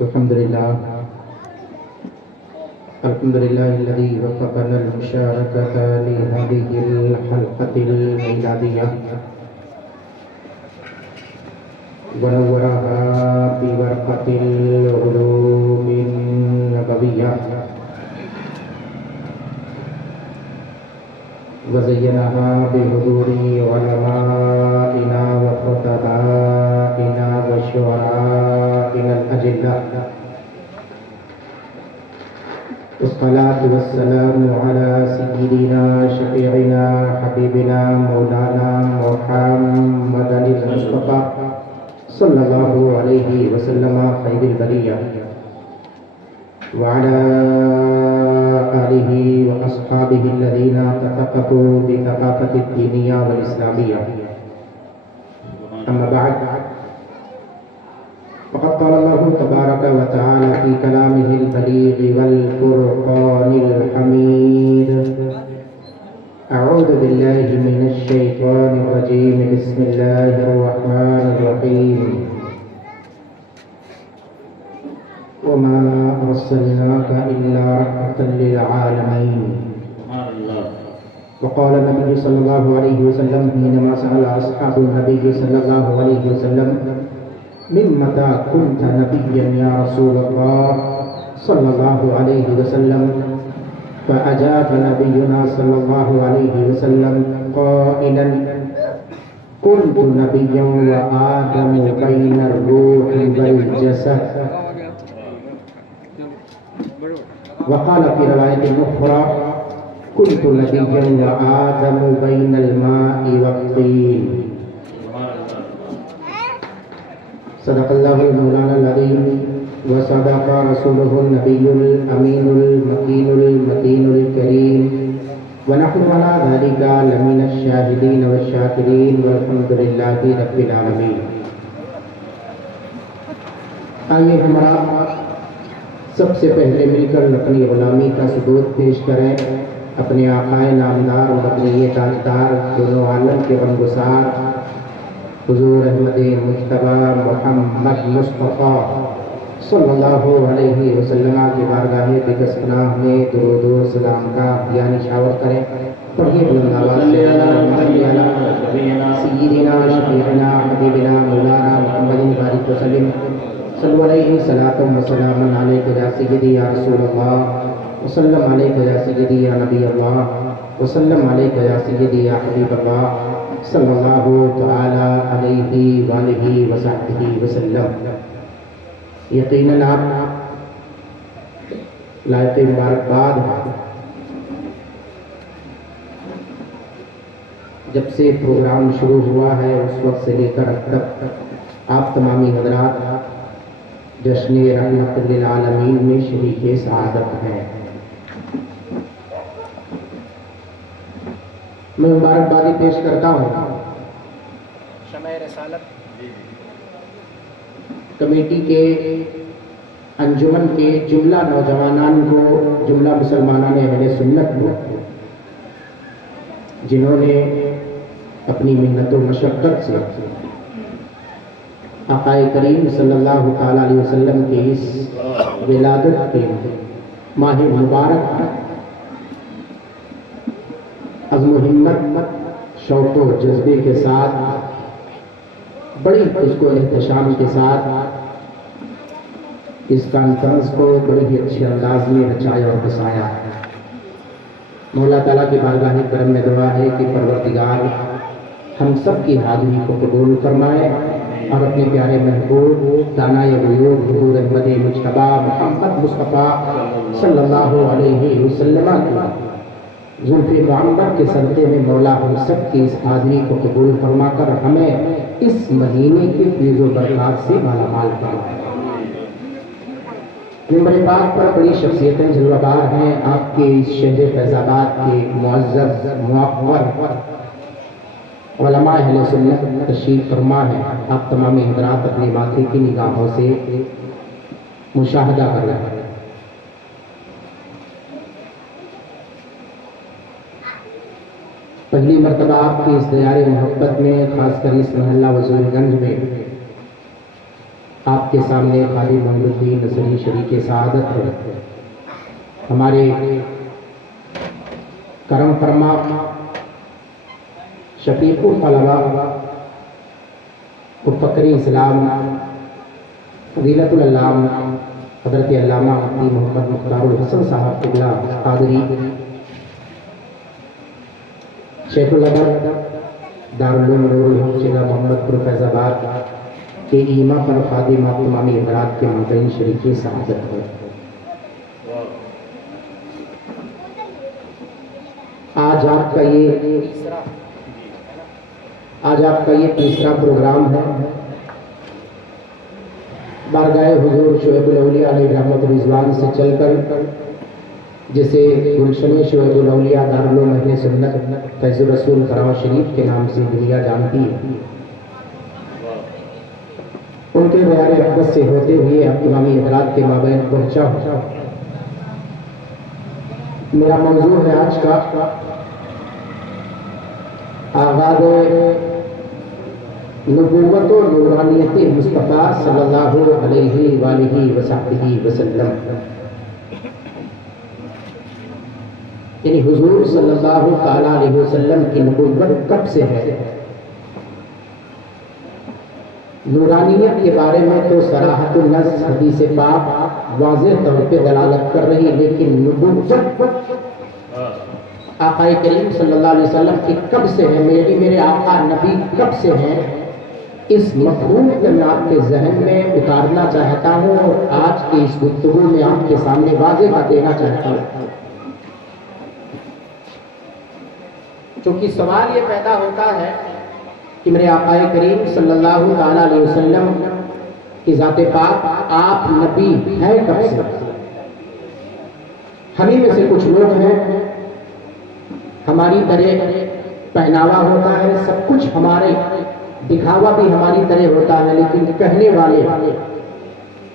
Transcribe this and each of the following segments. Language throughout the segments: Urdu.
الحمد لله الذي وفقنا المشاركة لهذه الحلقة الميلادية ونورها ببركة العلوم النبوية وزينها بحضور علمائنا وخطبائنا وشعرائنا الأجلة. والصلاة والسلام على سيدنا شفيعنا حبيبنا مولانا محمد المصطفى صلى الله عليه وسلم خير البرية وعلى آله وأصحابه الذين تثقفوا بثقافة الدينية والإسلامية. أما بعد، فقد قال الله تبارك وتعالى في كلامه البليغ والفرقان الحميد: أعوذ بالله من الشيطان الرجيم، بسم الله الرحمن الرحيم. وما أرسلناك إلا رحمة للعالمين. وقال النبي صلى الله عليه وسلم حينما سأل أصحاب النبي صلى الله عليه وسلم: من متى كنت نبيا يا رسول الله صلى الله عليه وسلم؟ فأجاب نبينا صلى الله عليه وسلم قائلا: كنت نبيا وآدم بين الروح والجسد. وقال في رواية أخرى: كنت نبيا وآدم بين الماء والطين. صدق الله المولانا العظيم وصدق رسوله النبي الأمين المكين المتين الكريم، ونحن على ذلك لمن الشاهدين والشاكرين، والحمد لله رب العالمين. آئیے ہمارا سب سے پہلے مل کر اپنی غلامی کا ثبوت پیش کریں اپنے آقائے نامدار اور اپنے یہ تاجدار دونوں عالم کے غمگسار حضور احمد مجتبی محمد مصطفیٰ صلی اللہ علیہ وسلم کی بارگاہ بکس پناہ میں درود و سلام کا بیان نشاور کریں. پڑھیے بلند آواز سے: سیدنا شفیعنا حبیبنا مولانا محمد بارک وسلم صلو علیہ صلاۃ و سلام علیک یا سیدی یا رسول اللہ، وسلم علیک یا سیدی یا نبی اللہ، وسلم علیک یا سیدی یا حبیب اللہ صلی اللہ تعالی علیہ وآلہ وصحبہ وسلم. یقیناً آپ لائق مبارکباد ہیں. جب سے پروگرام شروع ہوا ہے اس وقت سے لے کر اب تک آپ تمامی حضرات جشن رحمت للعالمین میں شریک سعادت ہیں. میں مبارکبادی پیش کرتا ہوں شمع رسالت کمیٹی کے انجمن کے جملہ نوجوانان کو، جملہ مسلمانان اہل سنت کو، جنہوں نے اپنی محنت و مشقت سے آقا کریم صلی اللہ تعالیٰ علیہ وسلم کے اس ولادت کے ماہ مبارک عزم و ہمت، شوق و جذبے کے ساتھ، بڑی اس کو احتشام کے ساتھ اس کانفرنس کو بڑی ہی اچھے انداز میں رچایا اور بسایا. مولا تعالیٰ کی بارگاہ کرم میں دعا ہے کہ پروردگار ہم سب کی حاضری کو قبول فرمائے اور اپنے پیارے محبوب دانائے غیوب حضور احمد مجتبی محمد مصطفیٰ صلی اللہ علیہ وسلم زلف معمر کے صدقے میں مولا ہم سب کی اس حاضری کو قبول فرما کر ہمیں اس مہینے کے فیض و برکات سے مالا مال فرمائے. ممبر پاک پر بڑی شخصیتیں جلوہ بار ہیں. آپ کے اس شہر فیض آباد کے معزز معقر علماء اہل سنت تشریف فرما ہے. آپ تمام حضرات اپنے ماتھے کی نگاہوں سے مشاہدہ کر رہے ہیں. پہلی مرتبہ آپ کی اس دیار محبت میں، خاص کر اس محلہ وزیر گنج میں آپ کے سامنے خادم محمد الدین نصری شریک سعادت ہے، ہمارے کرم فرما شفیق الطلباء مفکر اسلام فضیلت العلامہ حضرت علامہ مفتی محمد مختار الحسن صاحب قبلہ قادری، شیخ الادب دارالعلوم نور الحق ضلع محمد پور فیض آباد کے ایما پر خادمہ تمامی حضرات کے مابین شریک سعادت ہے۔ آج آپ کا یہ تیسرا پروگرام ہے بارگاہ حضور شعیب الاولیاء علیہ رحمت رضوان سے چل کر جسے گلشن شعیب الاولیاء دارالعلوم اہل سنت فیض الرسول کراؤ شریف کے نام سے دنیا جانتی ہے، ان کے بیان اقدس سے ہوتے ہوئے اب تمامی حضرات کے مابین پہنچا ہوں۔ میرا موضوع ہے آج کا آغاز نبوت و نورانیت مصطفیٰ صلی اللہ علیہ وآلہ وصحبہ وسلم، یعنی حضور صلی اللہ تعالیٰ علیہ وسلم کی نبوت کب سے ہے۔ نورانیت کے بارے میں تو صراحت النص حدیث پاک واضح طور پہ دلالت کر رہی، لیکن نبوت آقا کریم صلی اللہ علیہ وسلم کی کب سے ہے، میرے آقا نبی کب سے ہیں، اس مفہوم کو میں آپ کے ذہن میں اتارنا چاہتا ہوں اور آج کی اس گفتگو میں آپ کے سامنے واضح کر دینا چاہتا ہوں۔ چونکہ سوال یہ پیدا ہوتا ہے کہ میرے آقا کریم صلی اللہ تعالیٰ علیہ وسلم کی ذات پاک آپ نبی ہے کب سے۔ ہمیں میں سے کچھ لوگ ہیں، ہماری طرح پہناوا ہوتا ہے، سب کچھ ہمارے دکھاوا بھی ہماری طرح ہوتا ہے، لیکن کہنے والے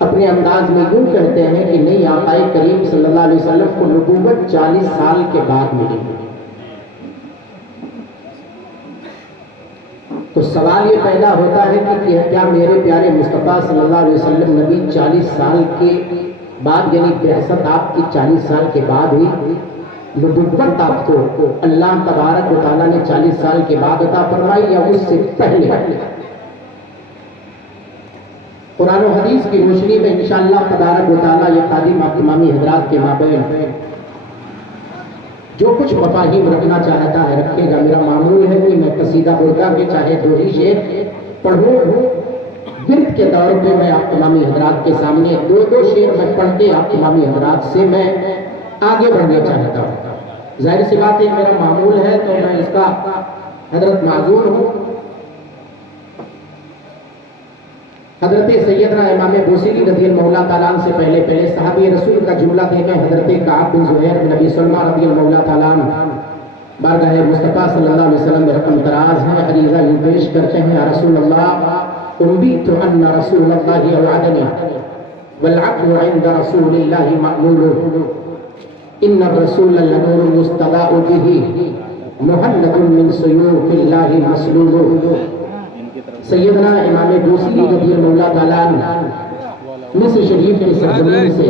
اپنے انداز میں یوں کہتے ہیں کہ نہیں، آقا کریم صلی اللہ علیہ وسلم کو نبوت 40 سال کے بعد ملی۔ تو سوال یہ پیدا ہوتا ہے کہ کیا میرے پیارے مصطفیٰ صلی اللہ علیہ وسلم نبی 40 سال کے بعد، یعنی بعثت آپ کی 40 سال کے بعد ہوئی، نبوت آپ کو اللہ تبارک و تعالیٰ نے 40 سال کے بعد عطا فرمائی یا اس سے پہلے؟ قرآن و حدیث کی روشنی میں انشاءاللہ تبارک و تعالیٰ یہ خادم آپ تمامی حضرات کے مابین جو کچھ مفاہیم رکھنا چاہتا ہے رکھے گا۔ میرا معمول ہے کہ میں قصیدہ بولتا کہ چاہے 2 ہی شعر پڑھوں، ورد کے طور پہ میں آپ تمامی حضرات کے سامنے 2 شعر میں پڑھ کے آپ تمامی حضرات سے میں آگے بڑھنا چاہتا ہوں۔ ظاہر سی بات ہے میرا معمول ہے تو میں اس کا حضرت معذور ہوں۔ حضرت سیدنا امام بوصیری رضی اللہ تعالیٰ عنہ سے پہلے صحابی رسول کا جملہ دیکھیں، حضرت کعب بن زہیر بن ابی سلمہ رضی اللہ تعالیٰ عنہ بارگاہ مصطفیٰ صلی اللہ علیہ وسلم میں رقم تراز ہیں، عریضہ یوں پیش کرتے ہیں: یا رسول اللہ انبئت ان رسول اللہ وعدنی والعفو عند رسول اللہ مأمول، ان الرسول لنور مستضاء به مهند من سیوف اللہ مسلول۔ سیدنا امام بوصیری رضی اللہ تعالیٰ عنہ مصر شریف کی سرزمین سے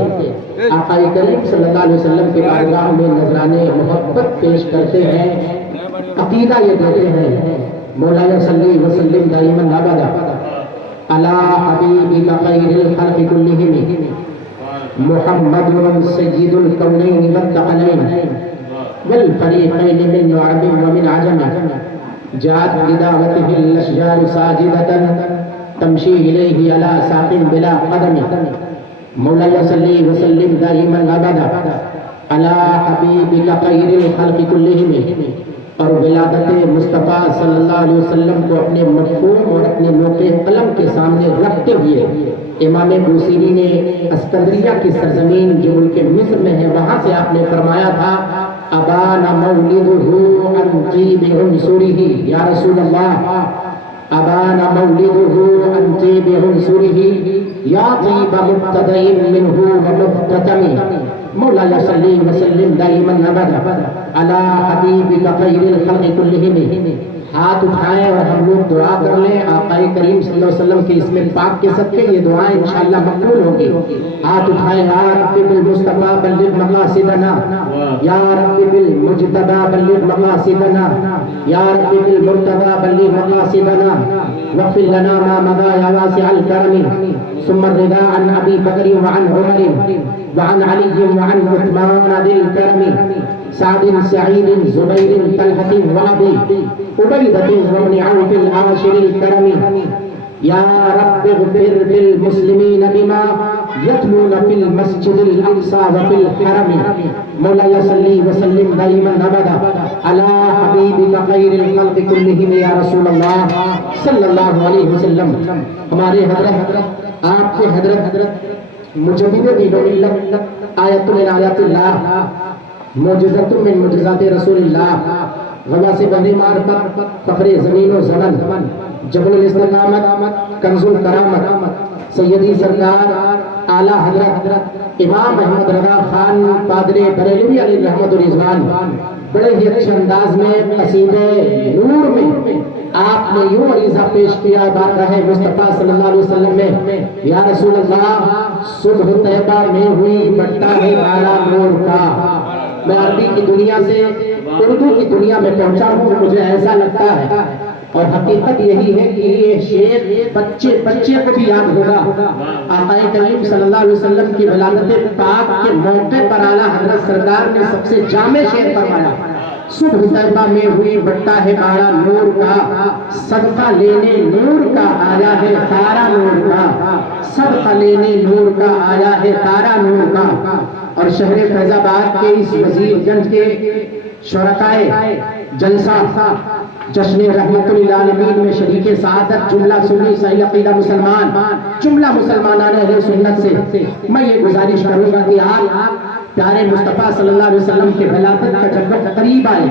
آقا کریم صلی اللہ علیہ وسلم کے بارگاہ میں نذرانے محبت پیش کرتے ہیں، عقیدہ یہ دیتے ہیں: مولانا صلی وسلم دائما ابدا علی حبیبک خیر الخلق کلہم محمد سید الکونین والثقلین والفریقین من عرب ومن عجم، جاءت بدعوته الاشجار ساجدة تمشي إليه على ساق بلا قدم، مولاي صلی وسلم دائما ابدا على حبیبک خیر الخلق کلہم۔ اور ولادت مصطفیٰ صلی اللہ علیہ وسلم کو اپنے مفہوم اور اپنے موقع قلم کے سامنے رکھتے ہوئے امام بوصیری نے اسکندریہ کی سرزمین جو ملک مصر میں ہے وہاں سے آپ نے فرمایا تھا: ابان مولدہ عن طیب عنصرہ، یا رسول اللہ ابان مولدہ عن طیب عنصرہ یا طیب مبتدئ منہ ومختتم، مولانا صلی وسلم دائما ابدا علی حبیبک خیر الخلق کلہم۔ ہاتھ اٹھائیں اور ہم لوگ دعا کر لیں آقا کریم صلی اللہ علیہ وسلم کے اسم پاک کے صدقے یہ دعائیں انشاءاللہ مقبول ہوں گی. ہاتھ اٹھائیں. یا رب بالمصطفیٰ بلغ مقاصدنا، یا رب بالمجتبی بلغ مقاصدنا، یا رب بالمرتضی بلغ مقاصدنا، واغفر لنا ما مضى یا واسع الکرم. ثم الرضا عن ابی بکر وعن عمر وعن علی وعن عثمان ذی الکرم، سعد سعید زبیر طلحة وابی عبیدة وابن عوف العاشر الکرم. یا رب اغفر للمسلمین بما یتلون فی المسجد الاقصى وفی الحرم. مولا صلی وسلم دائما ابدا علی حبیبک خیر الخلق کلہم یا رسول اللہ صلی اللہ علیہ وسلم. ہمارے حضرت آپ کے حضرت مجدد دین و ملت آیت من آیات اللہ معجزۃ من معجزات رسول اللہ غواص بحر معرفت فخر زمین و زمن جبل الاستقامت کنز الکرامت سیدی سرکار اعلیٰ حضرت امام احمد رضا خان پادری بریلوی علیہ رحمت و رضوان بڑے ہی اچھے انداز میں قصیدے نور میں آپ نے یوں عریضہ پیش کیا بارگاہ مصطفیٰ صلی اللہ علیہ وسلم میں. یا رسول اللہ صبح طیبہ میں ہوئی بٹا ہے بالا نور کا. میں عربی کی دنیا سے اردو کی دنیا میں پہنچا ہوں. مجھے ایسا لگتا ہے اور حقیقت یہی ہے کہ یہ شعر بچے کو بھی یاد ہوگا. آقا کریم صلی اللہ علیہ وسلم کی ولادت پاک کے موقع پر اعلیٰ حضرت سرکار نے سب سے جامع شعر فرمایا. صبح طیبہ میں ہوئی بٹا ہے بالا نور کا، صدقہ لینے نور کا آیا ہے تارا نور کا، صدقہ لینے نور کا آیا ہے تارا نور کا. اور شہر فیض آباد کے اس وزیر گنج کے شرکائے جلسہ جشن رحمت للعالمین میں شریک سعادت جملہ سنی صحیح عقیدہ مسلمان، جملہ مسلمانان اہل سنت سے میں یہ گزارش کروں گا کہ آپ پیارے مصطفیٰ صلی اللہ علیہ وسلم کے ولادت کا جب وقت قریب آئے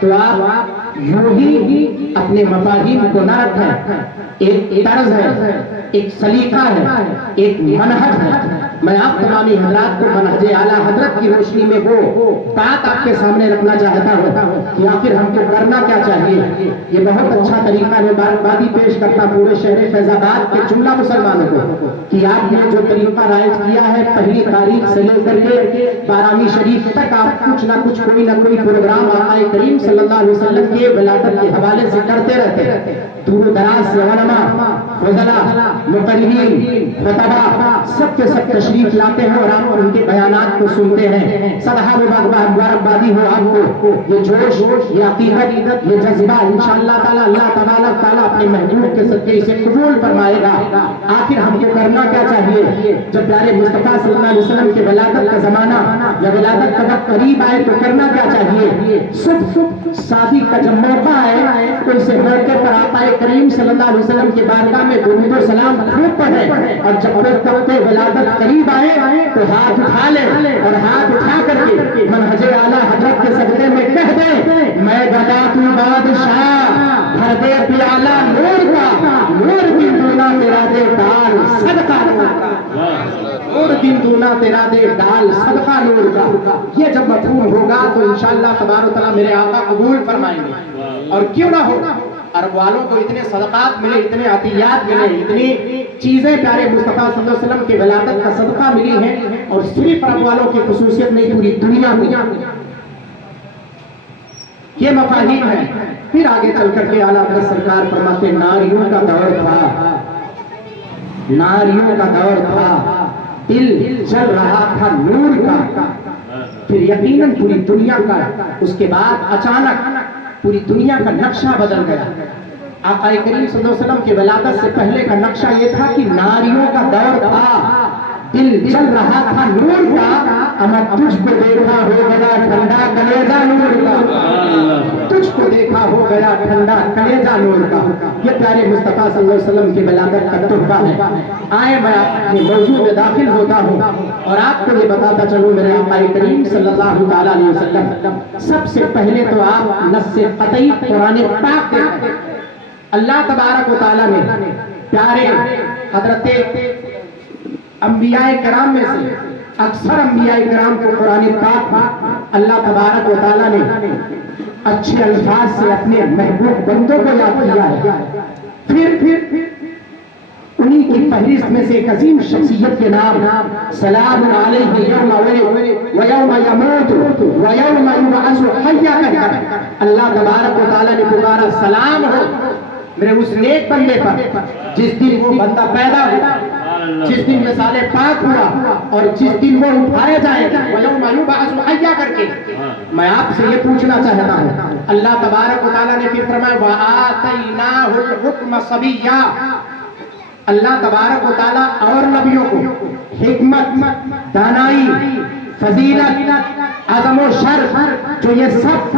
تو آپ یوں ہی اپنے مفاہیم کو نہ رکھیں. ایک طرز ہے، ایک سلیقہ ہے، ایک منہج ہے. میں آپ تمامی حضرات کو منہج اعلیٰ حضرت کی روشنی میں وہ بات آپ کے سامنے رکھنا چاہتا ہوں کہ آخر ہم کو کرنا کیا چاہیے. یہ بہت اچھا طریقہ ہے. مبارکبادی پیش کرتا پورے شہر فیض آباد کے جملہ مسلمانوں کو کہ آپ نے جو طریقہ رائج کیا ہے پہلی تاریخ سے لے کر کے 12ویں شریف تک آپ کچھ نہ کچھ کوئی نہ کوئی پروگرام آقا کریم صلی اللہ علیہ وسلم کے ولادت کے حوالے سے کرتے رہتے. دور و دراز سے علماء، فضلاء، مقررین، خطباء سب کے سب تشریف لاتے ہیں اور آپ ان کے بیانات کو سنتے ہیں. صدحہ مبارکبادی ہو آپ کو. یہ جوش، یہ عقیدت، یہ جذبہ انشاءاللہ تعالی اللہ تبارک تعالیٰ اپنے محبوب کے صدقے اسے قبول فرمائے گا. آخر ہم کو کرنا کیا چاہیے جب پیارے مصطفیٰ صلی اللہ علیہ وسلم کے ولادت کا زمانہ یا ولادت کا وقت قریب آئے تو کرنا کیا چاہیے. صبح شادی کا جب موقع آئے تو اسے موقع پر آقا کریم صلی اللہ علیہ وسلم کے بارگاہ میں درود و سلام خوب پڑھیں. اور جب وقت ولادت قریب آئے تو ہاتھ اٹھا لیں اور ہاتھ اٹھا کر کے منہج اعلیٰ حضرت کے صدقے میں کہہ دیں میں گدا تو بادشاہ بھر دے پیالہ نور کا، نور دن دونا تیرا دے ڈال صدقہ نور کا، نور دن دونا تیرا دے ڈال صدقہ نور کا. یہ جب مفہوم ہوگا تو انشاءاللہ تبارک و تعالیٰ میرے آقا قبول فرمائیں گے. اور کیوں نہ ہو عرب والوں کو اتنے صدقات ملے، اتنے عطیات ملے، اتنی چیزیں پیارے مصطفیٰ صلی اللہ علیہ وسلم کے ولادت کا صدقہ ملی ہیں. اور صرف عرب والوں کی خصوصیت نہیں پوری دنیا میں یہ مفاہیم ہے. پھر آگے چل کر کے اعلیٰ حضرت سرکار فرماتے ناریوں کا دور تھا، ناریوں کا دور تھا، دل جل رہا تھا نور کا. پھر یقیناً پوری دنیا کا اس کے بعد اچانک پوری دنیا کا نقشہ بدل گیا. آقا کریم صلی اللہ علیہ وسلم کے ولادت سے پہلے کا نقشہ یہ تھا کہ ناریوں کا دور تھا، دل جل رہا تھا نور کا. اما تجھ کو دیکھا ہو گیا ٹھنڈا کلیجہ نور کا، تجھ کو دیکھا ہو گیا ٹھنڈا کلیجہ نور کا. یہ پیارے مصطفیٰ صلی اللہ علیہ وسلم کی ولادت کا تحفہ ہے. آئے میں اپنے موضوع میں داخل ہوتا ہوں اور آپ کو یہ بتاتا چلوں میرے آقا کریم صلی اللہ تعالیٰ علیہ وسلم. سب سے پہلے تو آپ نص قطعی قرآن پاک دیکھیں. اللہ تبارک و تعالیٰ نے پیارے حضرت انبیاء کرام میں سے اکثر انبیاء کرام کو قرآن پاک اللہ تبارک و تعالیٰ نے اچھے الفاظ سے اپنے محبوب بندوں کو یاد کیا ہے. پھر انہی کی فہرست میں سے ایک عظیم شخصیت کے نام سلام علیہ یوم ولد ویوم یموت ویوم یبعث حیا کہہ کر اللہ تبارک و تعالیٰ نے پکارا سلام ہو میرے اس نیک بندے پر جس دن وہ بندہ پیدا ہوا، جس دن مثال پاک ہوا اور جس دن وہ اٹھایا جائے گا ویوم یبعث حیا کر کے. میں آپ سے یہ پوچھنا چاہتا ہوں، اللہ تبارک و تعالیٰ نے پھر فرمایا وآتیناہ الحکم صبیا. اللہ تبارک و تعالیٰ اور نبیوں کو حکمت، دانائی، فضیلت، عظم و شرف، جو یہ سب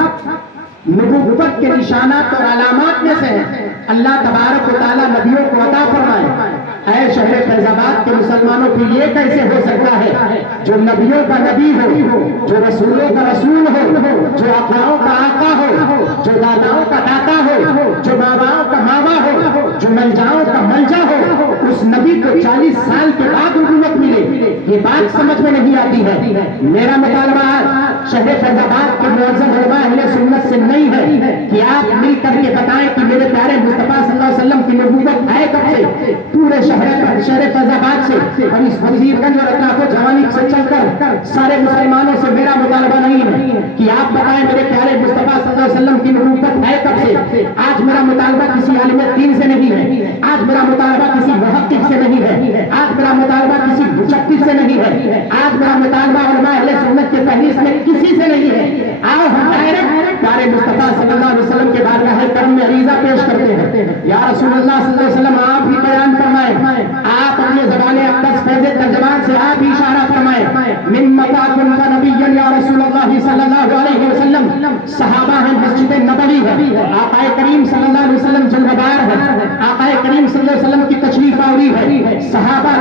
نبوت کے نشانات اور علامات میں سے ہیں، اللہ تبارک و تعالیٰ نبیوں کو عطا فرمائے. اے شہر فیض آباد کے مسلمانوں کی یہ کیسے ہو سکتا ہے جو نبیوں کا نبی ہو، جو رسولوں کا رسول ہو، جو آقاؤں کا آقا ہو، جو داداؤں کا دادا ہو، جو باباؤں کا ماما ہو، جو ملجاؤں کا ملجا ہو، اس نبی کو 40 سال کے بعد نبوت ملے. یہ بات سمجھ میں نہیں آتی ہے. میرا مطالبہ شہر فیض آباد کے معزز علماء اہل سنت سے نہیں ہے کہ آپ مل کر کے بتائیں کہ میرے پیارے مصطفیٰ صلی اللہ علیہ وسلم کی نبوت ہے کب سے. پورے شہر فیض آباد سے اور اس وزیر گنج اور اطراف و جوانی سے چل کر سارے مسلمانوں سے میرا مطالبہ نہیں ہے کہ آپ بتائیں میرے پیارے مصطفیٰ صلی اللہ علیہ وسلم کی نبوت ہے کب سے. آج میرا مطالبہ کسی عالم دین سے نہیں ہے، آج میرا مطالبہ کسی محقق سے نہیں ہے، آج میرا مطالبہ کسی مشکک سے نہیں ہے، آج میرا مطالبہ علماء اہل سنت کے فہرست میں کسی سے نہیں ہے. آؤ ہم ڈائریکٹ پیارے مصطفیٰ صلی اللہ علیہ وسلم کے بارگاہ کرم میں عریضہ پیش کرتے ہیں. یا رسول اللہ صلی اللہ علیہ وسلم آپ ہی بیان فرمائیں، آپ اپنے زبان اقدس فیض ترجمان سے آپ ہی اشارہ فرمائیں. من متى كنت نبيا یا رسول اللہ صلی اللہ علیہ وسلم. صحابہ ہیں، مسجد نبوی ہے، آقا کریم صلی اللہ علیہ وسلم جلوہ بار ہے، آقا کریم صلی اللہ علیہ وسلم کی تشریف آوری ہے. صحابہ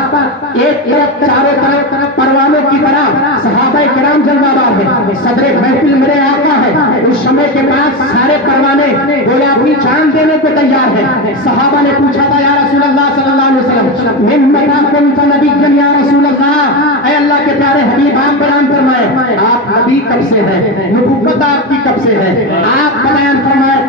ایک طرف چاروں طرف پروانوں کی طرح صحابہ کرام جلوہ بار ہے. صدر محفل میرے آقا ہے، اس شمع کے پاس سارے پروانے گویا اپنی جان دینے کو تیار ہے. صحابہ نے پوچھا تھا یا رسول اللہ صلی اللہ علیہ وسلم من متى كنت نبيا یا رسول اللہ، اے اللہ کے پیارے حبیب آپ بیان فرمائے آپ نبی کب سے ہیں، نبوت آپ کی کب سے ہے. آپ بیان فرمائے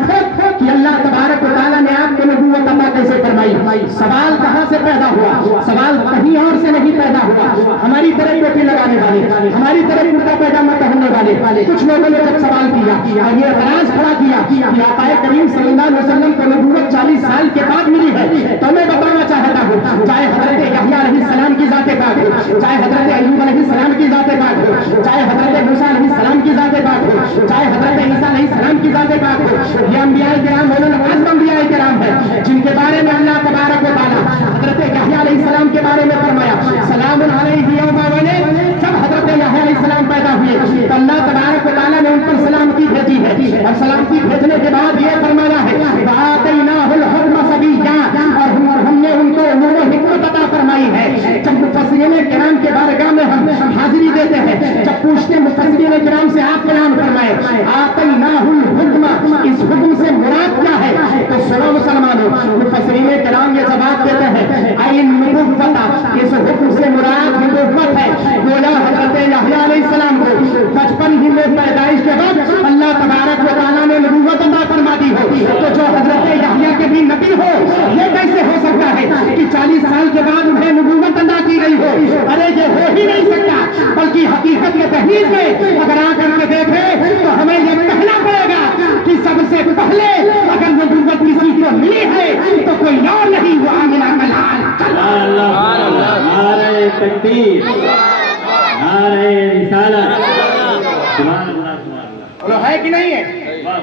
کہ اللہ تبارک و تعالیٰ نے آپ کو نبوت عطا کیسے فرمائی. سوال کہاں سے پیدا ہوا؟ سوال کہیں اور سے نہیں پیدا ہوا. ہماری طرح ٹوپی لگانے والے، ہماری طرح کرتا پیجامہ پہننے والے کچھ لوگوں نے جب سوال کیا اور یہ اعتراض کھڑا کیا کہ آقا کریم صلی اللہ علیہ وسلم کو نبوت 40 سال کے بعد ملی ہے، تو میں بتانا چاہتا ہوں چاہے حضرت یحییٰ علیہ السلام کی ذات پاک ہو، چاہے حضرت ایوب علیہ السلام کی ذات پاک ہو، چاہے حضرت موسیٰ علیہ السلام کی ذات پاک ہو، چاہے حضرت عیسیٰ علیہ السلام کی ذات پاک ہو، یہ انبیاء کرام اولوالعزم انبیاء کرام ہیں جن کے بارے میں اللہ تبارک و تعالیٰ حضرت یحییٰ علیہ السلام کے بارے میں فرمایا سلام علیہ یوم ولد. جب حضرت یحییٰ علیہ السلام پیدا ہوئے تو اللہ تبارک و تعالیٰ نے ان پر سلامتی بھیجی ہے اور سلامتی بھیجنے کے بعد یہ فرمایا ہے وآتیناہ الحکم صبیا، اور ہم نے ان کو علوم و حکمت عطا فرمائی ہے. جب مفسرین کرام کے بارگاہ میں ہم حاضری دیتے ہیں، جب پوچھتے مفسرین کرام سے آپ بیان فرمائے آتیناہ الحکم، اس حکم سے مراد کیا ہے تو سنو مسلمانوں، مفسرین کرام یہ جواب دیتے ہیں این نبوت، اس حکم سے مراد نبوت ہے. گویا حضرت یحییٰ علیہ السلام کو بچپن ہی میں پیدائش کے بعد اللہ تبارک و تعالیٰ نے نبوت عطا فرما دی ہو. تو جو حضرت یحییٰ کے بھی نبی ہو یہ کیسے ہو سکتا ہے کہ 40 سال کے بعد انہیں نبوت عطا کی گئی ہو؟ ارے یہ ہو ہی نہیں سکتا، بلکہ حقیقت کے تحریر میں اگر آ کر کے دیکھیں تو ہمیں یہ کہنا پڑے گا کہ سب سے پہلے اگر نبوت کسی کو ملی ہے تو کوئی اور نہیں، وہ آمنہ کا لال. نعرہ تکبیر، نعرہ رسالت. سبحان اللہ، سبحان اللہ. بولو ہے کہ نہیں ہے؟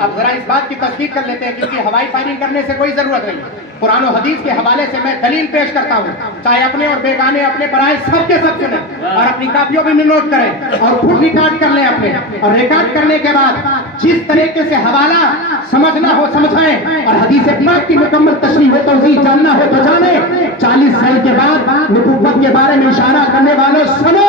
اب ذرا اس بات کی تصدیق کر لیتے ہیں کیونکہ ہوائی فائرنگ کرنے سے کوئی ضرورت نہیں. قرآن و حدیث کے حوالے سے میں دلیل پیش کرتا ہوں، چاہے اپنے اور بیگانے اپنے پرائے سب کے سب سنیں اور اپنی کاپیوں میں نوٹ کریں اور خود ریکارڈ کر لیں اپنے، اور ریکارڈ کرنے کے بعد جس طریقے سے حوالہ سمجھنا ہو سمجھیں اور حدیث پاک کی مکمل تشریح و توضیح جاننا ہو تو جانیں. 40 سال کے بعد نبوت کے بارے میں اشارہ کرنے والوں سنو،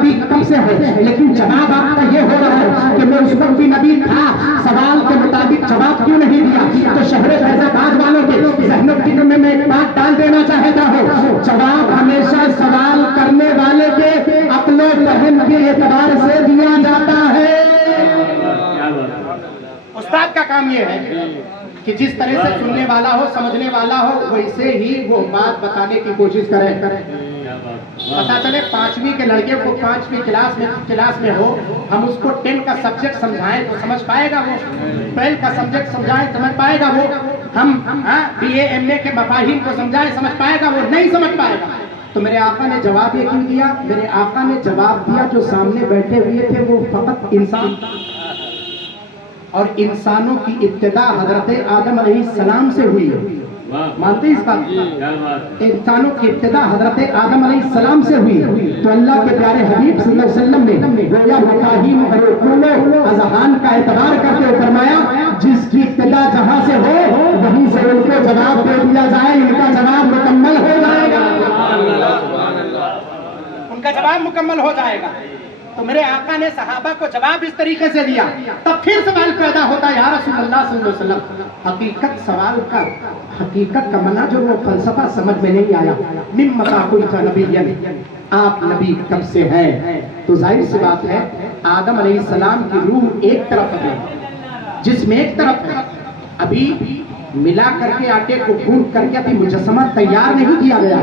نبی کب سے ہے، لیکن جواب آپ کا یہ ہو رہا ہے کہ میں اس وقت بھی نبی تھا، سوال کے مطابق جواب کیوں نہیں دیا؟ تو شہر فیض آباد والوں کے ذہن و فکر میں ایک بات ڈال دینا چاہتا ہوں، جواب ہمیشہ سوال کرنے والے کے عقل و فہم کے اعتبار سے دیا جاتا ہے۔ استاد کا کام یہ ہے کہ جس طرح سے سننے والا ہو، سمجھنے والا ہو، ویسے ہی وہ بات بتانے کی کوشش کرے۔ پتا چلے 5ویں کے لڑکے کو 5ویں کلاس میں ہو، ہم اس کو 10 کا سبجیکٹ سمجھائیں تو سمجھ پائے گا وہ، 12 کا سبجیکٹ سمجھائیں سمجھ پائے گا وہ، ہم BA MA کے مفاہیم کو سمجھائیں سمجھ پائے گا وہ؟ نہیں سمجھ پائے گا۔ تو میرے آقا نے جواب یہ کیوں دیا؟ میرے آقا نے جواب دیا جو سامنے بیٹھے ہوئے تھے وہ فقط انسان، اور انسانوں کی ابتدا حضرت آدم علیہ السلام سے ہوئی ہے۔ مانتے ہیں اس بات؟ انسانوں کی ابتدا حضرت آدم علیہ السلام سے ہوئی ہے۔ تو اللہ کے پیارے حبیب صلی اللہ علیہ وسلم نے گویا مفاہیم اور اصول و اذہان کا اعتبار کرتے ہوئے فرمایا جس کی ابتدا جہاں سے ہو وہیں سے ان کو جواب دے دیا جائے، ان کا جواب مکمل ہو جائے گا، ان کا جواب مکمل ہو جائے گا۔ تو میرے آقا نے صحابہ کو جواب اس طریقے سے دیا، تب پھر سوال پیدا ہوتا ہے یا رسول اللہ صلی اللہ علیہ وسلم، حقیقت سوال کا، حقیقت کا منع جو وہ فلسفہ سمجھ میں نہیں آیا، مما كنت نبیا، آپ نبی کب سے ہیں؟ تو ظاہر سی بات ہے آدم علیہ السلام کی روح ایک طرف ہے، جسم ایک طرف ہے، ابھی ملا کر کے آٹے کو گوندھ کر کے ابھی مجسمہ تیار نہیں کیا گیا،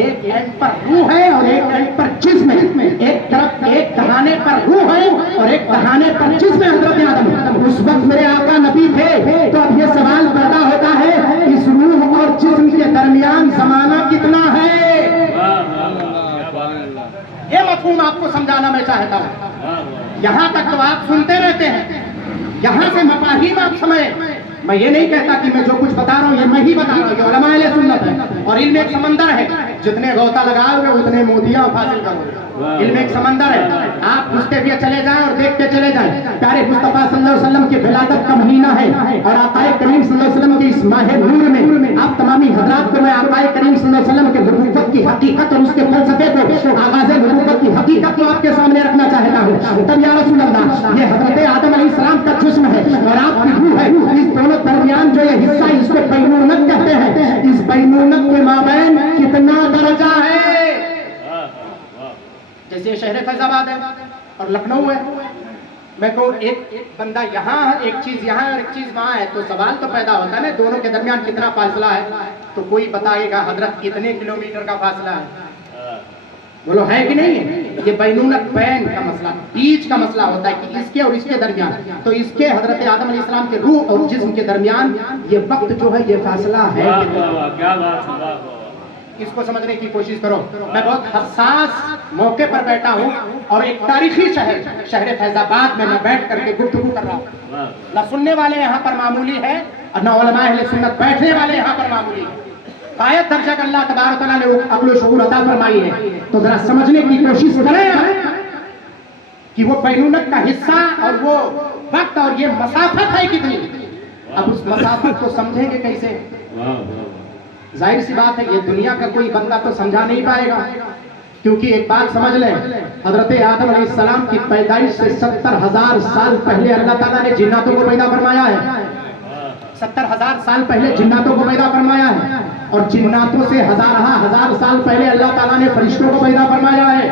ایک اینڈ پر روح ہے اور ایک اینڈ پر جسم ہے، ایک طرف ایک دہانے پر روح ہے اور ایک دہانے پر جسم ہے حضرت آدم۔ اس وقت میرے آقا نبی تھے، تو اب یہ سوال پیدا ہوتا ہے اس روح اور جسم کے درمیان زمانہ کتنا ہے؟ یہ مفہوم آپ کو سمجھانا میں چاہتا ہوں۔ یہاں تک تو آپ سنتے رہتے ہیں، یہاں سے مفاہیم آپ سمجھیں۔ میں یہ نہیں کہتا کہ میں جو کچھ بتا رہا ہوں یہ میں ہی بتا رہا ہوں، یہ علماء اہل سنت ہے، اور علم ایک سمندر ہے، جتنے غوطہ لگاؤ گے اتنے موتیاں حاصل کرو گے۔ علم ایک سمندر ہے، آپ پوچھتے ہوئے چلے جائیں اور دیکھتے چلے جائیں۔ پیارے مصطفیٰ صلی اللہ علیہ وسلم کی ولادت کا مہینہ ہے، اور آقا کریم صلی اللہ علیہ وسلم کے اس ماہ نور میں آپ تمامی حضرات کو میں آقا کریم صلی اللہ علیہ وسلم کے نبوت کی حقیقت اور اس کے فلسفے کو، آغاز نبوت کی حقیقت کو آپ کے سامنے رکھنا چاہتا ہوں۔ تب یا رسول اللہ، یہ حضرت آدم علیہ السلام کا جسم ہے اور آپ کی روح ہے، اس دونوں درمیان جو یہ حصہ اس کو بینونت کہتے ہیں، اس بینونت کے مابین کتنا درجہ ہے؟ جیسے شہر فیض آباد ہے اور لکھنؤ ہے، میں کہوں ایک بندہ یہاں ہے، ایک چیز یہاں ہے اور ایک چیز وہاں ہے، تو سوال تو پیدا ہوتا ہے نا دونوں کے درمیان کتنا فاصلہ ہے؟ تو کوئی بتائے گا حضرت کتنے کلومیٹر کا فاصلہ ہے؟ بولو ہے کہ نہیں ہے؟ یہ بینونت بین کا مسئلہ، بیچ کا مسئلہ ہوتا ہے کہ اس کے اور اس کے درمیان، تو اس کے حضرت آدم علیہ السلام کے روح اور جسم کے درمیان یہ وقت جو ہے یہ فاصلہ ہے۔ اس کو سمجھنے کی کوشش کرو۔ میں بہت حساس موقع پر بیٹھا ہوں اور ایک تاریخی شہر فیض آباد میں بیٹھ کر کے گفتگو کر رہا ہوں، نہ سننے والے یہاں پر معمولی ہے اور نہ علماء اہل سنت بیٹھنے والے یہاں پر معمولی ہے۔ قائد درجہ کا اللہ تبارک و تعالیٰ نے عقل و شعور عطا فرمائی ہے، تو ذرا سمجھنے کی کوشش کریں کہ وہ بینونت کا حصہ اور وہ وقت اور یہ مسافت ہے کتنی۔ اب اس مسافت کو سمجھیں گے کیسے؟ ظاہر سی بات ہے یہ دنیا کا کوئی بندہ تو سمجھا نہیں پائے گا، کیونکہ ایک بات سمجھ لیں، حضرت آدم علیہ السلام کی پیدائش سے 70,000 سال پہلے اللہ تعالیٰ نے جناتوں کو پیدا فرمایا ہے، 70,000 سال پہلے جناتوں کو پیدا فرمایا ہے، اور جناتوں سے ہزار سال پہلے اللہ تعالیٰ نے فرشتوں کو پیدا فرمایا ہے۔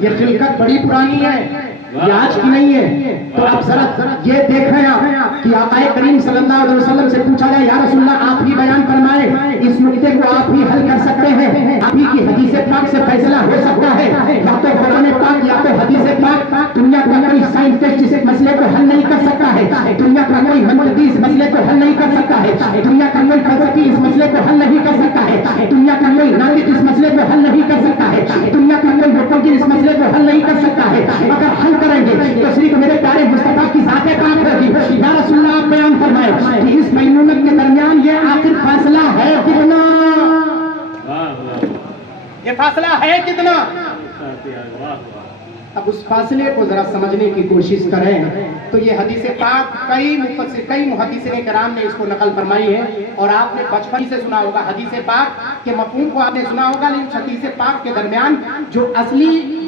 یہ خلقت بڑی پرانی ہے، یہ آج کی نہیں ہے۔ تو اب ذرا یہ دیکھیں آپ کہ آقا کریم صلی اللہ علیہ وسلم سے پوچھا جائے یا رسول اللہ آپ ہی بیان فرمائیں، اس نکتے کو آپ ہی حل کر سکتے ہیں، آپ ہی کی حدیث پاک سے فیصلہ ہو سکتا ہے، یا تو قرآن پاک یا تو حدیث پاک۔ دنیا کا کوئی سائنٹسٹ اس مسئلے کو حل نہیں کر سکتا ہے، دنیا کا کوئی منطقی اس مسئلے کو حل نہیں کر سکتا ہے، دنیا کا کوئی فلسفی اس مسئلے کو حل نہیں کر سکتا ہے، دنیا کا کوئی ناطق اس مسئلے کو حل نہیں کر سکتا ہے، دنیا کا کوئی مفکر اس مسئلے کو حل نہیں کر سکتا ہے۔ اگر حل کریں گے تو صرف میرے پیارے مصطفیٰ کی ذات پاک ہوگی۔ یا رسول اللہ آپ بیان فرمائے کہ اس بینونت کے درمیان یہ آخر فاصلہ ہے کتنا؟ یہ فاصلہ ہے کتنا؟ اب اس فاصلے کو ذرا سمجھنے کی کوشش کریں تو یہ حدیث پاک کئی محدثین کرام نے اس کو نقل فرمائی ہے، اور آپ نے بچپن سے سنا ہوگا حدیث پاک کے مفہوم کو آپ نے سنا ہوگا، لیکن حدیث پاک کے درمیان جو اصلی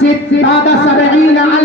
70,000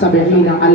70,000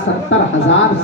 70,000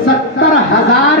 70,000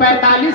45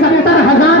70,000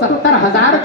70,000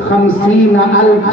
50,000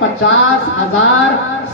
50,000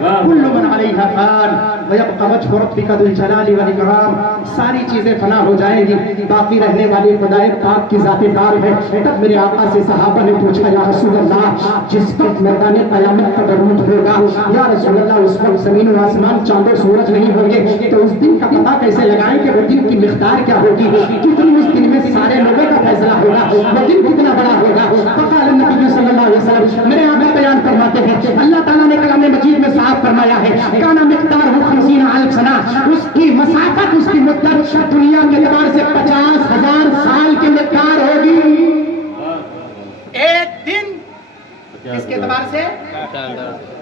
کل من علیہا فان ویبقی وجہ ربک ذو الجلال والاکرام، ساری چیزیں فنا ہو جائیں گی، باقی رہنے والی خدائے پاک کی ذات پاک ہے۔ تب میرے آقا سے صحابہ نے پوچھا یا رسول اللہ جس وقت میدان قیامت کا درود ہوگا یا رسول اللہ اس وقت زمین و آسمان چاند و سورج نہیں ہوں گے تو اس دن کا پتہ کیسے لگائیں کہ وہ دن کی مقدار کیا ہوگی، کتنی اس دن میں سارے لوگوں کا فیصلہ ہوگا، وہ دن کتنا بڑا ہوگا۔ فقال النبی صلی اللہ علیہ وسلم، میرے آقا بیان فرماتے ہیں اللہ تعالیٰ نے کلام مجید میں صاف فرمایا ہے کانا مقدار 50,000 سنہ، اس کی مسافت اس کی مدت دنیا کے اعتبار سے 50,000 سال کی مقدار ہوگی۔ ایک دن اس کے اعتبار سے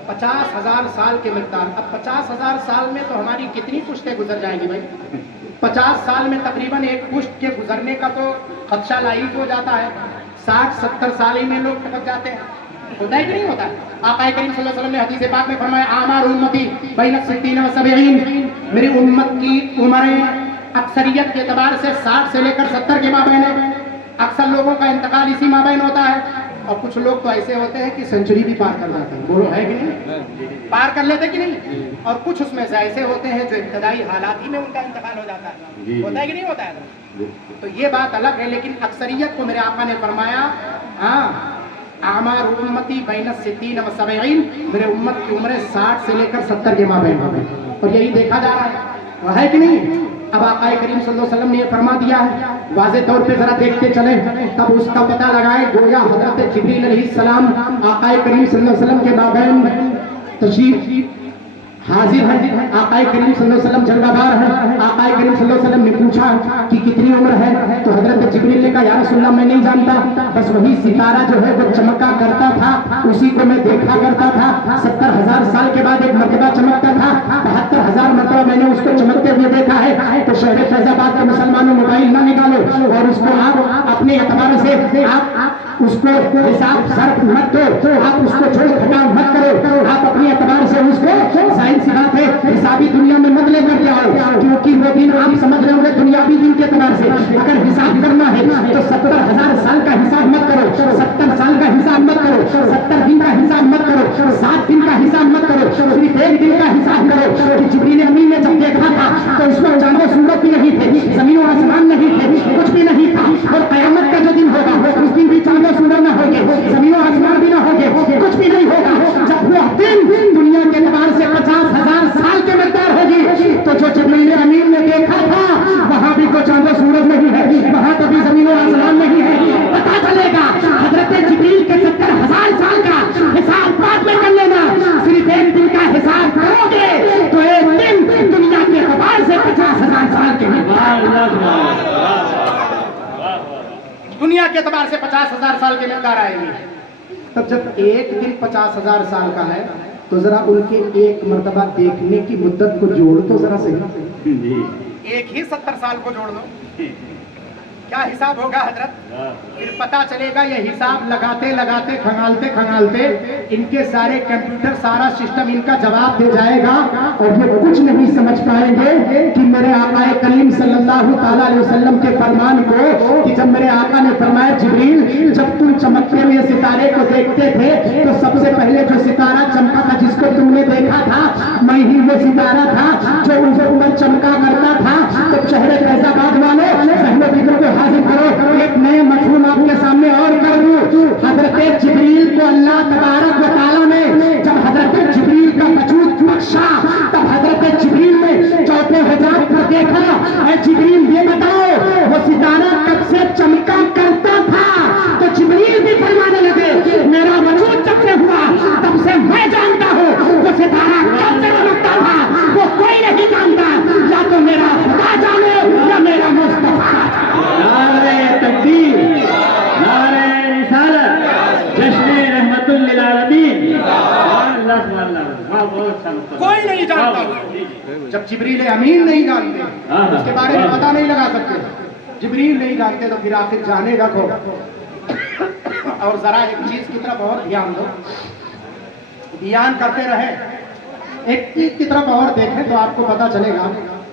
50,000 سال کی مقدار۔ اب 50,000 سال میں تو ہماری کتنی پشتیں گزر جائیں گی بھائی؟ 50 سال میں تقریباً ایک پشت کے گزرنے کا تو خدشہ لاحق ہو جاتا ہے، 60-70 سال ہی میں لوگ ٹپک جاتے ہیں، ہوتا ہے کہ نہیں ہوتا؟ آقا کریم صلی اللہ علیہ وسلم نے حدیث پاک میں فرمایا اعمار امتی بین 60 و 70، میری امت کی عمریں اکثریت کے اعتبار سے 60 سے لے کر 70 کے مابین ہے۔ اکثر لوگوں کا انتقال اسی مابین ہوتا ہے، اور کچھ لوگ تو ایسے ہوتے ہیں کہ سینچری بھی پار کر جاتے ہیں، بولو ہے کہ نہیں؟ پار کر لیتے کہ نہیں؟ اور کچھ اس میں سے ایسے ہوتے ہیں جو ابتدائی حالات ہی میں ان کا انتقال ہو جاتا ہے، ہوتا ہے کہ نہیں ہوتا ہے؟ تو یہ بات الگ ہے، لیکن اکثریت کو میرے آقا نے فرمایا ہاں اعمار امتی بین 60 و 70، میرے امت کی عمریں 60 سے لے کر 70 کے مابین، اور یہی دیکھا جا رہا ہے، وہ ہے کہ نہیں؟ اب آقا کریم صلی اللہ علیہ وسلم نے یہ فرما دیا ہے، واضح طور پہ ذرا دیکھتے چلیں تب اس کا پتہ لگائیں۔ گویا حضرت جبریل علیہ السلام آقا کریم صلی اللہ علیہ وسلم کے مابین تشریف حاضر ہیں، آقا کریم صلی اللہ علیہ وسلم جلوہ دار ہیں۔ آقا کریم صلی اللہ علیہ وسلم نے پوچھا کہ کتنی عمر ہے تو حضرت جبریل نے کہا یا رسول اللہ میں نہیں جانتا، بس وہی ستارہ جو ہے وہ چمکا کرتا تھا اسی کو میں دیکھا کرتا تھا، 70,000 سال کے بعد ایک مرتبہ چمکتا تھا، 72,000 مرتبہ میں نے اس کو چمکتے ہوئے دیکھا ہے۔ تو شہر فیض آباد کے مسلمانوں موبائل نہ نکالو اور اس کو آپ اپنے اعتبار سے آپ اس کو حساب صرف مت دو، آپ اس کو چھوڑ کھٹاؤ مت کرو، آپ اپنے اعتبار سے اس کو ظاہر سی بات ہے حسابی دنیا میں مت لے کر کے آؤ، کیونکہ وہ دن آپ سمجھ رہے ہوں گے دنیاوی دن کے اعتبار سے اگر حساب کرنا ہے تو 70,000 سال کا حساب مت کرو، 70 سال کا حساب مت کرو، 70 دن کا حساب مت کرو، 7 دن کا حساب مت کرو، صرف ایک دن کا حساب کرو کہ جبریل امین نے جب دیکھا تھا تو اس میں چاند و سورج بھی نہیں تھے، زمین و آسمان نہیں تھے، کچھ بھی نہیں تھا، اور قیامت کا جو دن ہوگا اس دن بھی چاند و سورج نہ ہوگے، زمین و آسمان بھی نہ ہوگے، کچھ بھی نہیں ہوگا۔ جب وہ دن دنیا کے اعتبار سے 50,000 سال کے مقدار ہوگی تو جو جبریل امین نے دیکھا تھا وہاں بھی کوئی چاند و سورج نہیں ہے، وہاں تو بھی زمین و آسمان نہیں ہے۔ پتا چلے گا حضرت جبریل کے 70,000 سال کا حساب بعد میں کر لینا، صرف ایک دن کا حساب کرو گے تو ایک دن دنیا کے اعتبار سے 50,000 سال کے دنیا کے اعتبار سے 50,000 سال کے مقدار آئے گی۔ تب جب ایک دن 50,000 سال کا ہے تو ذرا ان کے ایک مرتبہ دیکھنے کی مدت کو جوڑ تو ذرا صحیح، ایک ہی 70 سال کو جوڑ دو، کیا حساب ہوگا حضرت؟ پھر پتا چلے گا یہ حساب لگاتے لگاتے کھنگالتے کھنگالتے ان کے سارے کمپیوٹر سارا سسٹم ان کا جواب دے جائے گا اور یہ کچھ نہیں سمجھ پائیں گے کہ میرے آقا کریم صلی اللہ تعالیٰ علیہ وسلم کے فرمان کو، کہ جب میرے آقا نے فرمایا جبریل جب تم چمکتے ہوئے ستارے کو دیکھتے تھے تو سب سے پہلے جو ستارہ چمکا تھا جس کو تم نے دیکھا تھا میں ہی وہ ستارہ تھا جو ان سے اوپر چمکا کرتا تھا۔ تو شہر فیض آباد والے ذہن و فکر کو حاضر کرو، ایک نئے مفہوم آپ کے سامنے اور کر دوں۔ حضرت جبریل کو اللہ تبارک و تعالیٰ نے جب حضرت جبریل کا وجود بخشا تب حضرت جبریل نے چوتھے حجاب پر دیکھا، اے جبریل یہ بتاؤ وہ ستارہ کب سے چمکا کرتا تھا؟ تو جبریل بھی فرمانے لگے میرا وجود جب سے ہوا تب سے میں جانتا ہوں وہ ستارہ کب سے چمکتا تھا، وہ کوئی نہیں جانتا، یا تو میرا خدا جانے یا میرا مصطفیٰ۔ نعرہ تکبیر، نعرہ رسالت، جشن رحمت للعالمین، کوئی نہیں جانتا۔ جب جبریل امین نہیں جانتے اس کے بارے میں پتہ نہیں لگا سکتے، جبریل نہیں جانتے تو پھر آخر جانے گا کون؟ اور ذرا ایک چیز کی طرف اور دھیان دو، دھیان کرتے رہے، ایک چیز کی طرف اور دیکھیں تو آپ کو پتا چلے گا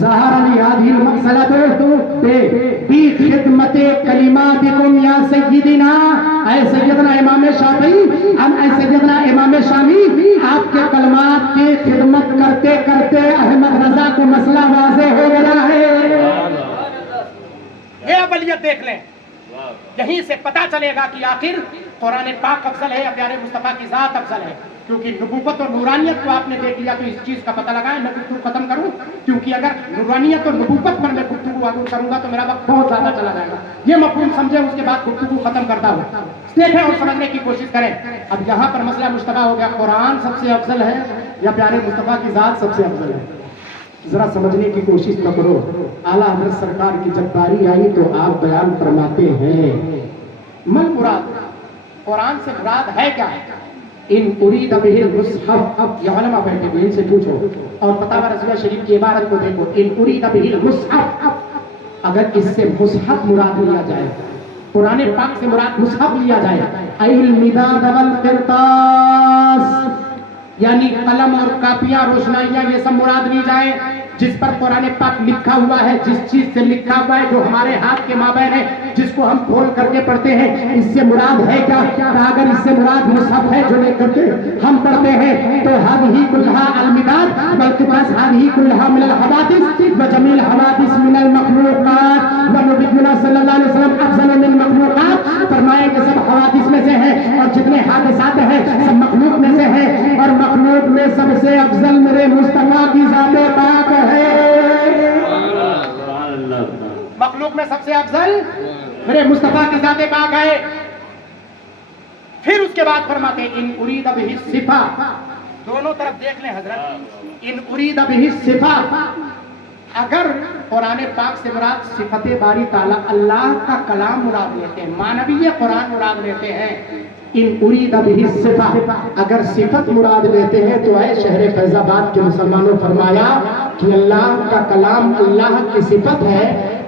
ظہر لی هذه المسألة فی خدمت کلماتکم یا سیدنا، اے سیدنا امام شافعی، اے سیدنا امام شامی، آپ کے کلمات کی خدمت کرتے کرتے احمد رضا کو مسئلہ واضح ہو گیا ہے۔ یہ ابلیت دیکھ لیں، یہیں سے پتا چلے گا کہ آخر قرآن پاک افضل ہے یا پیارے مصطفیٰ کی ذات افضل ہے، کیونکہ نبوت اور نورانیت کو آپ نے دیکھ لیا تو اس چیز کا پتہ لگائیں۔ میں گفتگو ختم کروں کیونکہ اگر نورانیت اور نبوت پر میں گفتگو آگے کروں گا تو میرا وقت بہت زیادہ چلا جائے گا، یہ مفہوم سمجھیں، اس کے بعد گفتگو ختم کرتا ہوں، دیکھیں اور سمجھنے کی کوشش کریں۔ اب یہاں پر مسئلہ مشتبہ ہو گیا، قرآن سب سے افضل ہے یا پیارے مصطفیٰ کی ذات سب سے افضل ہے؟ ذرا سمجھنے کی کوشش نہ کرو۔ اعلیٰ حضرت سرکار کی جب باری آئی تو آپ بیان فرماتے ہیں من مراد، قرآن سے مراد ہے کیا؟ ان ارید بہ المصحف، یہ علماء بیٹھے ہوئے ان سے پوچھو اور فتاوی رضویہ شریف کی عبارت کو دیکھو، ان ارید بہ المصحف، اگر اس سے مصحف مراد لیا جائے، قرآن پاک سے مراد مصحف لیا جائے، ای المداد والقرطاس، یعنی قلم اور کاپیاں، روشنائیاں، یہ سب مراد لی جائیں جس پر قرآن پاک لکھا ہوا ہے، جس چیز سے لکھا ہوا ہے جو ہمارے ہاتھ کے مابین ہے، جس کو ہم کھول کر کے پڑھتے ہیں، اس سے مراد ہے کیا؟ اگر اس سے مراد مصحف ہے جو لے کر کے ہم پڑھتے ہیں تو هذه كلها المداد والقرطاس، هذه كلها من الحوادث وجميع الحوادث من المخلوقات، ونبينا صلی اللہ علیہ وسلم افضل من المخلوقات، فرمایا کہ سب حوادث میں سے ہیں اور جتنے حادثات ہیں سب مخلوق میں سے ہیں، اور مخلوق میں سب سے افضل میرے مصطفیٰ کی ذات پاک ہے۔ مخلوق میں سب سے افضل میرے مصطفیٰ کی ذات پاک ہے۔ پھر اس کے بعد فرماتے ہیں ان ارید بہ الصفا، دونوں طرف دیکھ لیں حضرت، ان ارید بہ الصفا، اگر قرآن پاک سے مراد صفت باری تعالیٰ اللہ کا کلام مراد لیتے ہیں، معنوی قرآن مراد لیتے ہیں، ان ارید بہ الصفا، اگر صفت مراد لیتے ہیں تو اے شہر فیض آباد کے مسلمانوں فرمایا کہ اللہ کا کلام اللہ کی صفت ہے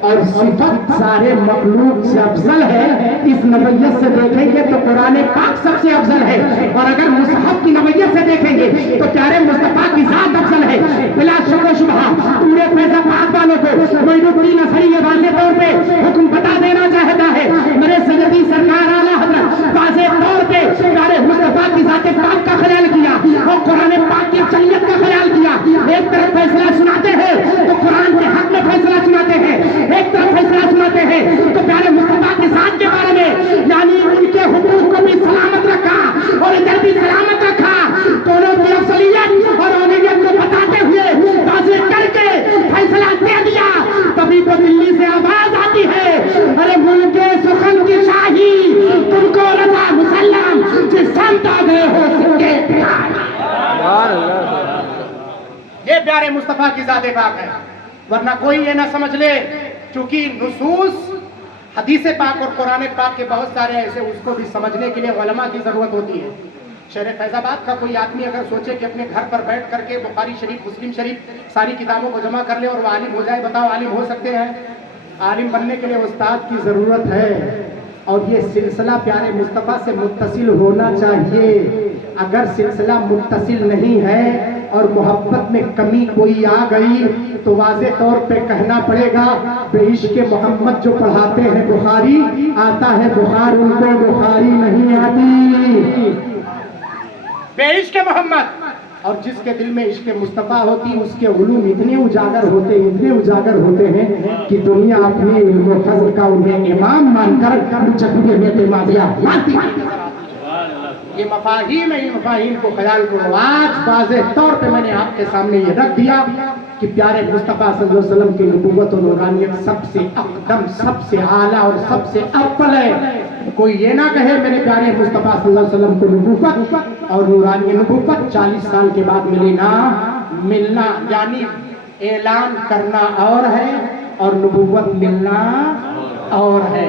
اور صفت سارے مخلوق سے افضل ہے، اس نوعیت سے دیکھیں گے تو قرآن پاک سب سے افضل ہے، اور اگر مصحف کی نوعیت سے دیکھیں گے تو پیارے مصطفیٰ کی ذات افضل ہے۔ بلا شک و شبہ پورے فیض آباد والوں کو معین الدین اثری یہ واضح طور پہ حکم بتا دینا چاہتا ہے، میرے سیدی سرکار اعلیٰ حضرت واضح طور پہ پیارے مصطفیٰ کی ذات پاک کا خیال کیا اور قرآن پاک کی اچلیت کا خیال کیا۔ ایک طرف فیصلہ سناتے ہیں تو قرآن کے حق میں فیصلہ سناتے ہیں، ایک طرف فیصلہ سناتے ہیں تو پیارے مصطفیٰ کی ذات کے بارے میں، یعنی ان کے حقوق کو بھی سلامت رکھا اور ادھر بھی سلامت رکھا، دونوں کی افضلیت اور اولویت کو بتاتے ہوئے واضح کر کے فیصلہ دے دیا۔ تبھی تو دلی سے آواز آتی ہے، ارے ملک سخن کی شاہی تم کو رضا مسلم، جس سمت آ گئے ہو سکے یہ پیارے مصطفیٰ کی ذات پاک ہے۔ ورنہ کوئی یہ نہ سمجھ لے چونکہ نصوص حدیث پاک اور قرآن پاک کے بہت سارے ایسے، اس کو بھی سمجھنے کے لیے علماء کی ضرورت ہوتی ہے۔ شہر فیض آباد کا کوئی آدمی اگر سوچے کہ اپنے گھر پر بیٹھ کر کے بخاری شریف، مسلم شریف ساری کتابوں کو جمع کر لے اور وہ عالم ہو جائے، بتاؤ عالم ہو سکتے ہیں؟ عالم بننے کے لیے استاد کی ضرورت ہے، اور یہ سلسلہ پیارے مصطفیٰ سے متصل ہونا چاہیے۔ اگر سلسلہ متصل نہیں ہے اور محبت میں کمی کوئی آ گئی تو واضح طور پہ کہنا پڑے گا بے عشق محمد جو پڑھاتے ہیں بخاری، آتا ہے بخار، ان کو بخاری نہیں آتی۔ بے عشق محمد، اور جس کے دل میں عشق مصطفیٰ ہوتی اس کے علوم اتنے اجاگر ہوتے ہیں کہ دنیا اپنے علم و فضل کا انہیں امام مان کر چکے میں تیمادیہ مانتی۔ یہ مفاہیم کو خیال کرو۔ آج واضح طور پہ میں نے آپ کے سامنے یہ رکھ دیا کہ پیارے مصطفیٰ صلی اللہ علیہ وسلم کی نبوت و نورانیت سب سے اقدم، سب سے اعلیٰ اور سب سے افضل ہے۔ کوئی یہ نہ کہے میرے پیارے مصطفیٰ صلی اللہ علیہ وسلم کو نبوت اور نورانی نبوت 40 سال کے بعد ملی نہ ملنا، یعنی اعلان کرنا اور ہے اور نبوت ملنا اور ہے۔